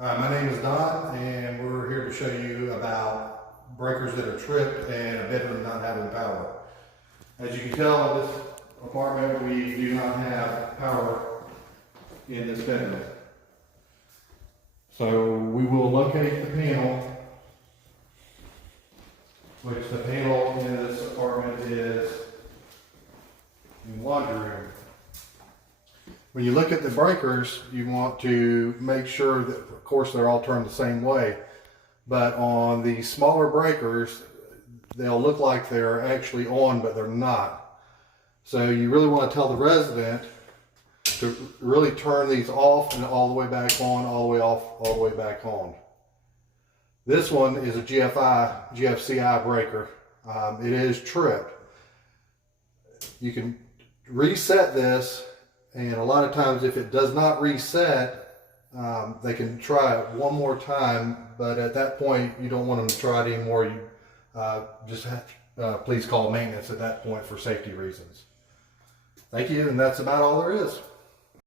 My name is Don, and we're here to show you about breakers that are tripped and a bedroom not having power. As you can tell, in this apartment, we do not have power in this bedroom. So we will locate the panel, which the panel in this apartment is in the laundry room. When you look at the breakers, you want to make sure that, of course, they're all turned the same way. But on the smaller breakers, they'll look like they're actually on, but they're not. So you really want to tell the resident to really turn these off and all the way back on, all the way off, all the way back on. This one is a GFCI breaker. It is tripped. You can reset this. And a lot of times if it does not reset, they can try it one more time, but at that point you don't want them to try it anymore. You just have to please call maintenance at that point for safety reasons. Thank you, and that's about all there is.